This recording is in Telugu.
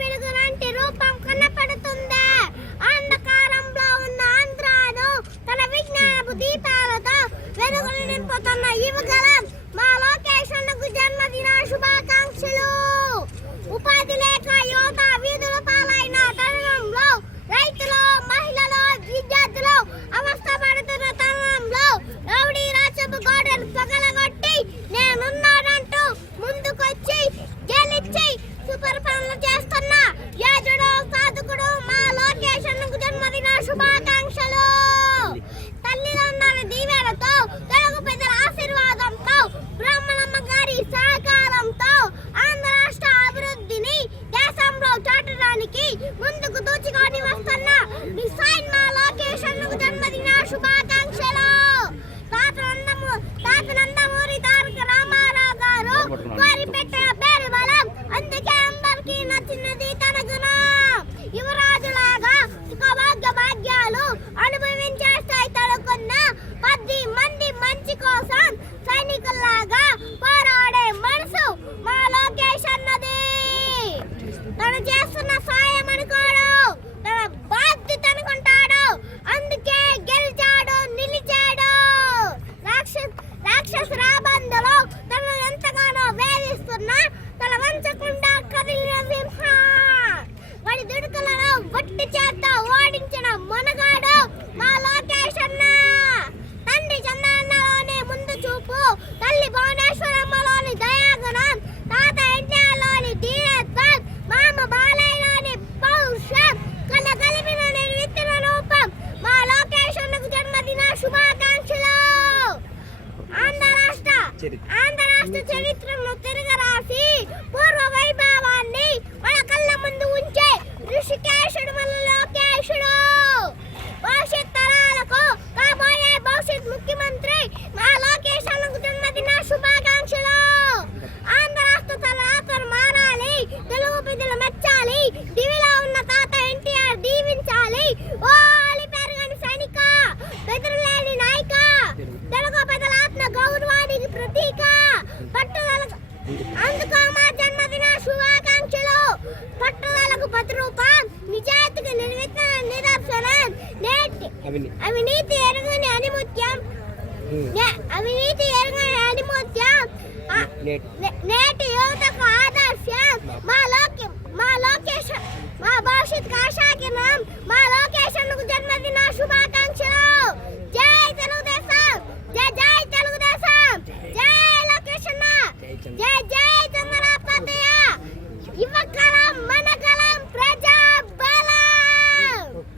పిడుగులాంటి రూపం కనపడుతుంది. అంధకారంలో ఉన్న ఆంధ్రాను తన విజ్ఞానపు దీపాలతో వెలుగులు నింపుతున్న యువగలం మా లోకేష్ అన్నకు జన్మదిన శుభాకాంక్షలు. ఉపాధి లేక యువత వీధుల పాలైన తరుణంలో, రైతులు, మహిళలు, విద్యార్థులు అవస్థ పడుతున్న తరుణంలో రౌడీ రాజ్యపు గోడలు పగలగొట్టి నేనున్నానంటూ ముందుకొచ్చి గెలిచి సుపరిపాలన చేస్తున్న యోధుడు, సాధకుడు మా లోకేష్ అన్నకు జన్మదిన శుభాకాంక్షలు. తల్లిదండ్రుల దీవెనతో, తెలుగు పెద్దల ఆశీర్వాదంతో, బ్రహ్మణమ్మ గారి సహకారంతో ఆంధ్ర రాష్ట్ర అభివృద్ధిని దేశంలో చాటడానికి ముందుకు దూచుకొని వస్తున్న మిసైన్ మా లోకేష్ అన్నకు జన్మదిన శుభాకాంక్షలు. తాత నందమూరి తారక రామారావు గారు కోరి పెట్టిన పేరు బలం, అందుకే అందరికీ నచ్చినది తన గుణం. యువరాజులాగా సుఖభాగ్య భాగ్యాలు అనుభవించేస్తాయి తనకున్న 10 మంది మంచి కోసం సైనికుల్లాగా పోరాడే మనసు మా లోకేష్ అన్నది. తను చేస్తున్న సాయం అనుకోడు, తన బాధ్యత అనుకుంటాడు. అందుకే గెలిచాడు, నిలిచాడు. రాక్షస రాబందులో తను ఎంతగానో వేధిస్తున్నా తన వంచకుండా కదిలిన సింహ. వాడి దుడుకులను వట్టి చేత ఓడించిన మునగాడు మా లోకేష్ అన్న. తండ్రి చంద్రన్నలోని ముందు చూపు, తల్లి భువనేశ్వరమ్మలోని దయాగుణం, తాత ఎన్టీఆర్లోని ధీరత్వం, మామ బాలయ్యలోని పౌరుషం కలిపిన నిర్విత్తిన రూపం మా లోకేష్ అన్నకు జన్మదిన శుభాకాంక్షలు. ఆంధ్ర రాష్ట్ర చరిత్రను తిరగరాసి పూర్వ వైభవాన్ని మన కళ్ళ ముందు ఉంచే ఋషికేశుడు మన లోకేశుడు. భవిష్యత్ తరాలకు కాబోయే భవిష్యత్ ముఖ్యమంత్రి మా లోకేష్ అన్నకు జన్మదిన శుభాకాంక్షలు. ఆంధ్ర రాష్ట్ర తరాతరు మారాలి, తెలుగు ప్రజలు మెచ్చాలి, దివిలో ఉన్న తాత ఎన్టీఆర్ దీవించాలి. ఓ పెరగని సైనిక, బెదరలేని నాయక, తెలుగు ప్రజల ఆత్మ గౌరవానికి ప్రతీక, పట్టుదలకు అందుకో మా జన్మదిన శుభాకాంక్షలు. పట్టుదలకు ప్రతిరూపం, నిజాయితీకి నిదర్శనం, అవినీతి ఎరుగని అనిముత్యం, నేటి యువతకు ఆదర్శం మా లోకేష్, మా భవిష్యత్ ఆశాకిరణం మా లోకేష్ అన్నకు జన్మదిన శుభాకాంక్షలు. జై తెలుగుదేశం, జై జై తెలుగుదేశం, జై లోకేష్ అన్న, జై జై